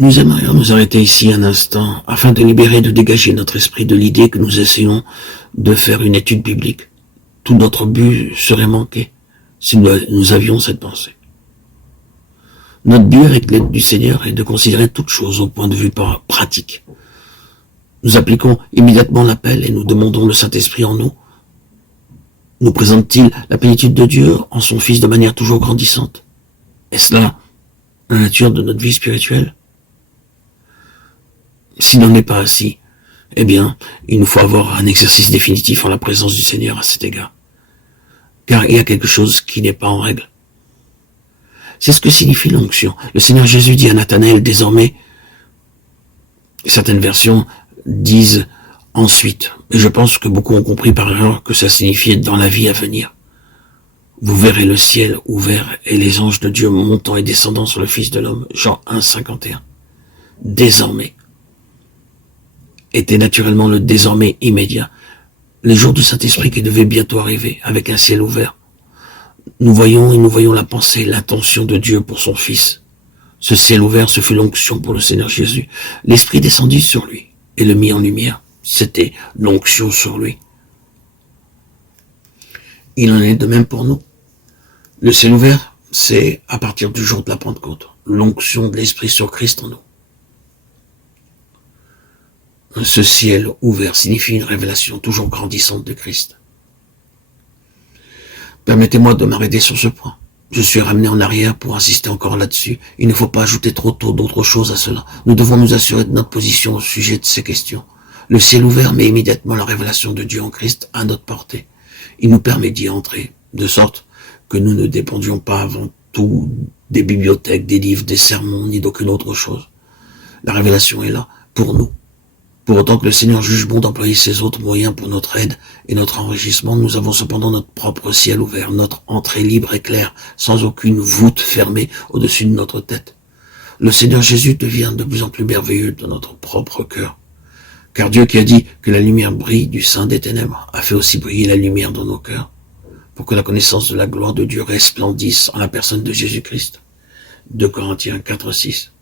Nous aimerions nous arrêter ici un instant afin de libérer et de dégager notre esprit de l'idée que nous essayons de faire une étude biblique. Tout notre but serait manqué si nous avions cette pensée. Notre but avec l'aide du Seigneur est de considérer toutes choses au point de vue pratique. Nous appliquons immédiatement l'appel et nous demandons le Saint-Esprit en nous. Nous présente-t-il la plénitude de Dieu en son Fils de manière toujours grandissante? Est-ce là la nature de notre vie spirituelle? S'il n'en est pas ainsi, eh bien, il nous faut avoir un exercice définitif en la présence du Seigneur à cet égard. Car il y a quelque chose qui n'est pas en règle. C'est ce que signifie l'onction. Le Seigneur Jésus dit à Nathanaël désormais, certaines versions disent ensuite, et je pense que beaucoup ont compris par erreur que ça signifiait dans la vie à venir. Vous verrez le ciel ouvert et les anges de Dieu montant et descendant sur le Fils de l'homme. Jean 1, 51. Désormais était naturellement le désormais immédiat, les jours du Saint-Esprit qui devaient bientôt arriver, avec un ciel ouvert. Nous voyons la pensée, l'intention de Dieu pour son Fils. Ce ciel ouvert, ce fut l'onction pour le Seigneur Jésus. L'Esprit descendit sur lui et le mit en lumière. C'était l'onction sur lui. Il en est de même pour nous. Le ciel ouvert, c'est à partir du jour de la Pentecôte, l'onction de l'Esprit sur Christ en nous. Ce ciel ouvert signifie une révélation toujours grandissante de Christ. Permettez-moi de m'arrêter sur ce point. Je suis ramené en arrière pour insister encore là-dessus. Il ne faut pas ajouter trop tôt d'autres choses à cela. Nous devons nous assurer de notre position au sujet de ces questions. Le ciel ouvert met immédiatement la révélation de Dieu en Christ à notre portée. Il nous permet d'y entrer, de sorte que nous ne dépendions pas avant tout des bibliothèques, des livres, des sermons, ni d'aucune autre chose. La révélation est là, pour nous. Pour autant que le Seigneur juge bon d'employer ces autres moyens pour notre aide et notre enrichissement, nous avons cependant notre propre ciel ouvert, notre entrée libre et claire, sans aucune voûte fermée au-dessus de notre tête. Le Seigneur Jésus devient de plus en plus merveilleux dans notre propre cœur. Car Dieu qui a dit que la lumière brille du sein des ténèbres a fait aussi briller la lumière dans nos cœurs, pour que la connaissance de la gloire de Dieu resplendisse en la personne de Jésus-Christ. 2 Corinthiens 4, 6.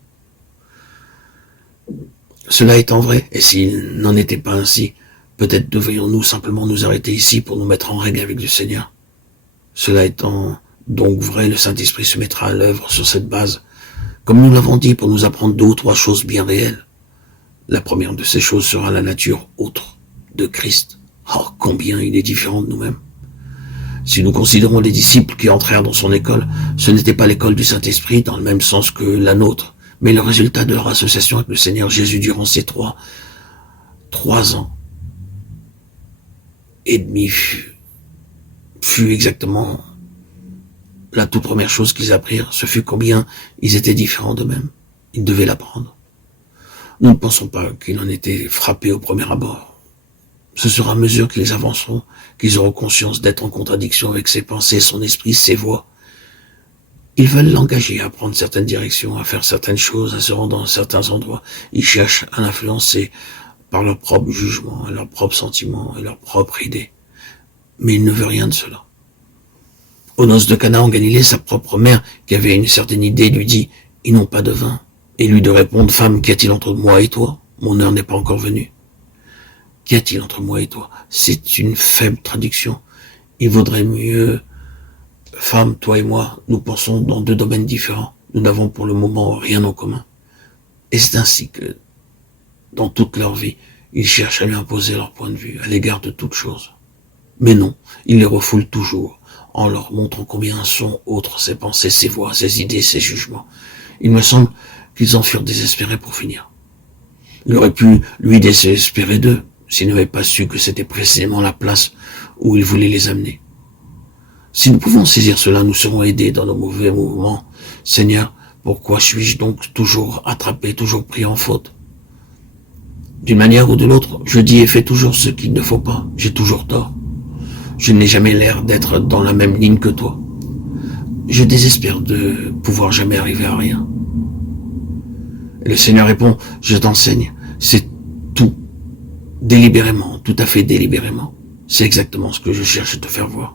Cela étant vrai, et s'il n'en était pas ainsi, peut-être devrions-nous simplement nous arrêter ici pour nous mettre en règle avec le Seigneur. Cela étant donc vrai, le Saint-Esprit se mettra à l'œuvre sur cette base, comme nous l'avons dit, pour nous apprendre 2 ou 3 choses bien réelles. La première de ces choses sera la nature autre de Christ. Oh, combien il est différent de nous-mêmes. Si nous considérons les disciples qui entrèrent dans son école, ce n'était pas l'école du Saint-Esprit dans le même sens que la nôtre, mais le résultat de leur association avec le Seigneur Jésus durant ces 3 ans et demi fut exactement la toute première chose qu'ils apprirent. Ce fut combien ils étaient différents d'eux-mêmes. Ils devaient l'apprendre. Nous ne pensons pas qu'ils en étaient frappés au premier abord. Ce sera à mesure qu'ils avanceront, qu'ils auront conscience d'être en contradiction avec ses pensées, son esprit, ses voix. Ils veulent l'engager à prendre certaines directions, à faire certaines choses, à se rendre dans certains endroits. Ils cherchent à l'influencer par leur propre jugement, leurs propres sentiments et leurs propres idées. Mais il ne veut rien de cela. Aux noces de Cana en Galilée, sa propre mère, qui avait une certaine idée, lui dit « Ils n'ont pas de vin ». Et lui de répondre « Femme, qu'y a-t-il entre moi et toi? Mon heure n'est pas encore venue. » Qu'y a-t-il entre moi et toi? C'est une faible traduction. Il vaudrait mieux... Femme, toi et moi, nous pensons dans 2 domaines différents. Nous n'avons pour le moment rien en commun. Et c'est ainsi que, dans toute leur vie, ils cherchent à lui imposer leur point de vue à l'égard de toute chose. Mais non, ils les refoulent toujours, en leur montrant combien sont autres ses pensées, ses voix, ses idées, ses jugements. Il me semble qu'ils en furent désespérés pour finir. Il aurait pu, lui, désespérer d'eux, s'il n'avait pas su que c'était précisément la place où il voulait les amener. Si nous pouvons saisir cela, nous serons aidés dans nos mauvais mouvements. Seigneur, pourquoi suis-je donc toujours attrapé, toujours pris en faute? D'une manière ou de l'autre, je dis et fais toujours ce qu'il ne faut pas. J'ai toujours tort. Je n'ai jamais l'air d'être dans la même ligne que toi. Je désespère de pouvoir jamais arriver à rien. Et le Seigneur répond, je t'enseigne. C'est tout. Délibérément, tout à fait délibérément. C'est exactement ce que je cherche à te faire voir.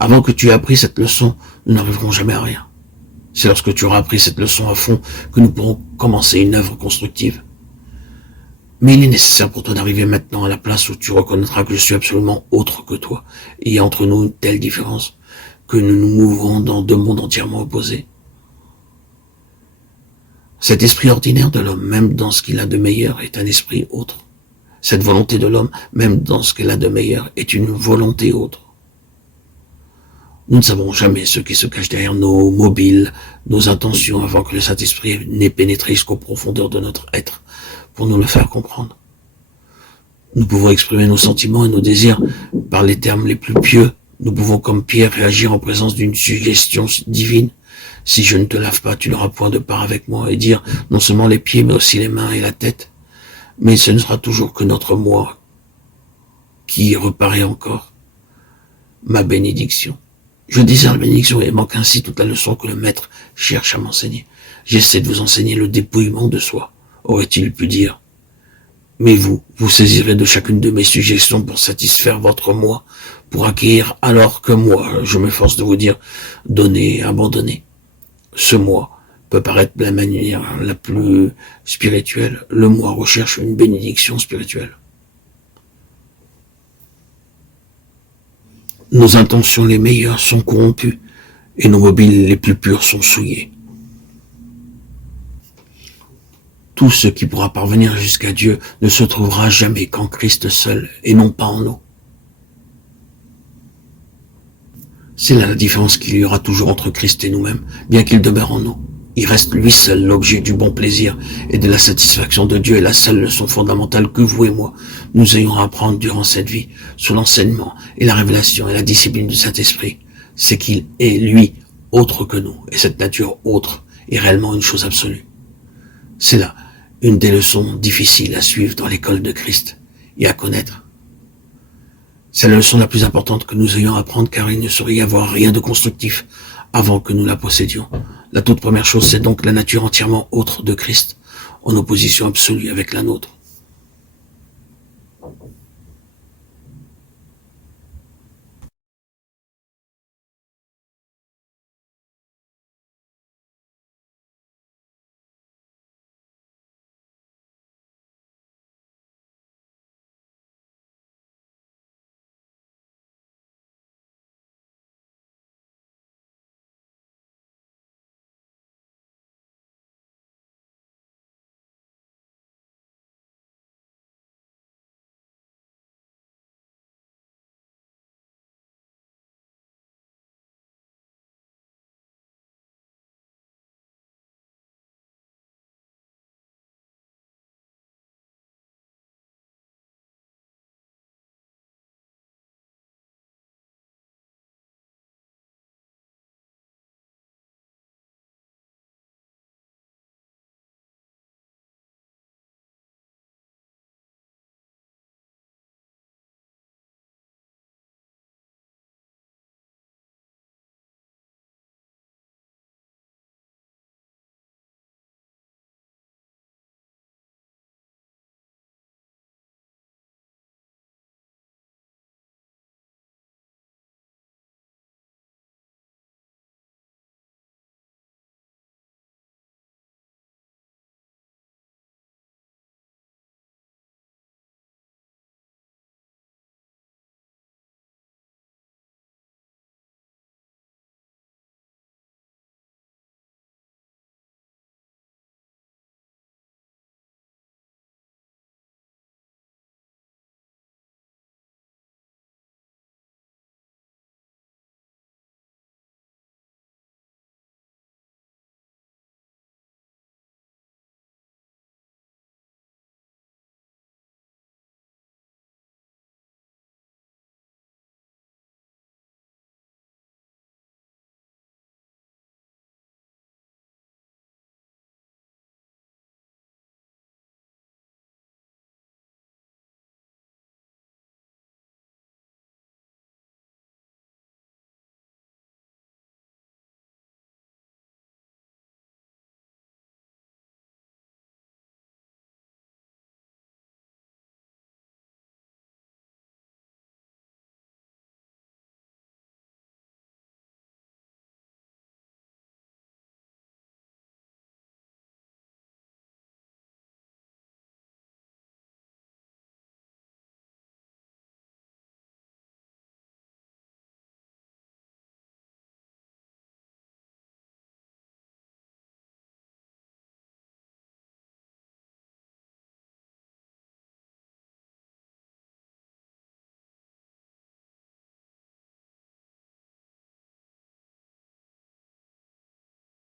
Avant que tu aies appris cette leçon, nous n'arriverons jamais à rien. C'est lorsque tu auras appris cette leçon à fond que nous pourrons commencer une œuvre constructive. Mais il est nécessaire pour toi d'arriver maintenant à la place où tu reconnaîtras que je suis absolument autre que toi. Et il y a entre nous une telle différence que nous nous mouvons dans deux mondes entièrement opposés. Cet esprit ordinaire de l'homme, même dans ce qu'il a de meilleur, est un esprit autre. Cette volonté de l'homme, même dans ce qu'elle a de meilleur, est une volonté autre. Nous ne savons jamais ce qui se cache derrière nos mobiles, nos intentions, avant que le Saint-Esprit n'ait pénétré jusqu'aux profondeurs de notre être pour nous le faire comprendre. Nous pouvons exprimer nos sentiments et nos désirs par les termes les plus pieux. Nous pouvons, comme Pierre, réagir en présence d'une suggestion divine. Si je ne te lave pas, tu n'auras point de part avec moi, et dire non seulement les pieds, mais aussi les mains et la tête. Mais ce ne sera toujours que notre moi qui reparaît encore. Ma bénédiction. Je désire la bénédiction et manque ainsi toute la leçon que le maître cherche à m'enseigner. J'essaie de vous enseigner le dépouillement de soi, aurait-il pu dire. Mais vous saisirez de chacune de mes suggestions pour satisfaire votre moi, pour acquérir alors que moi, je m'efforce de vous dire, donner, abandonner. Ce moi peut paraître de la manière la plus spirituelle. Le moi recherche une bénédiction spirituelle. Nos intentions les meilleures sont corrompues et nos mobiles les plus purs sont souillés. Tout ce qui pourra parvenir jusqu'à Dieu ne se trouvera jamais qu'en Christ seul et non pas en nous. C'est là la différence qu'il y aura toujours entre Christ et nous-mêmes, bien qu'il demeure en nous. Il reste lui seul l'objet du bon plaisir et de la satisfaction de Dieu est la seule leçon fondamentale que vous et moi, nous ayons à apprendre durant cette vie, sous l'enseignement et la révélation et la discipline du Saint-Esprit. C'est qu'il est, lui, autre que nous, et cette nature autre est réellement une chose absolue. C'est là une des leçons difficiles à suivre dans l'école de Christ et à connaître. C'est la leçon la plus importante que nous ayons à apprendre car il ne saurait y avoir rien de constructif avant que nous la possédions. La toute première chose, c'est donc la nature entièrement autre de Christ, en opposition absolue avec la nôtre.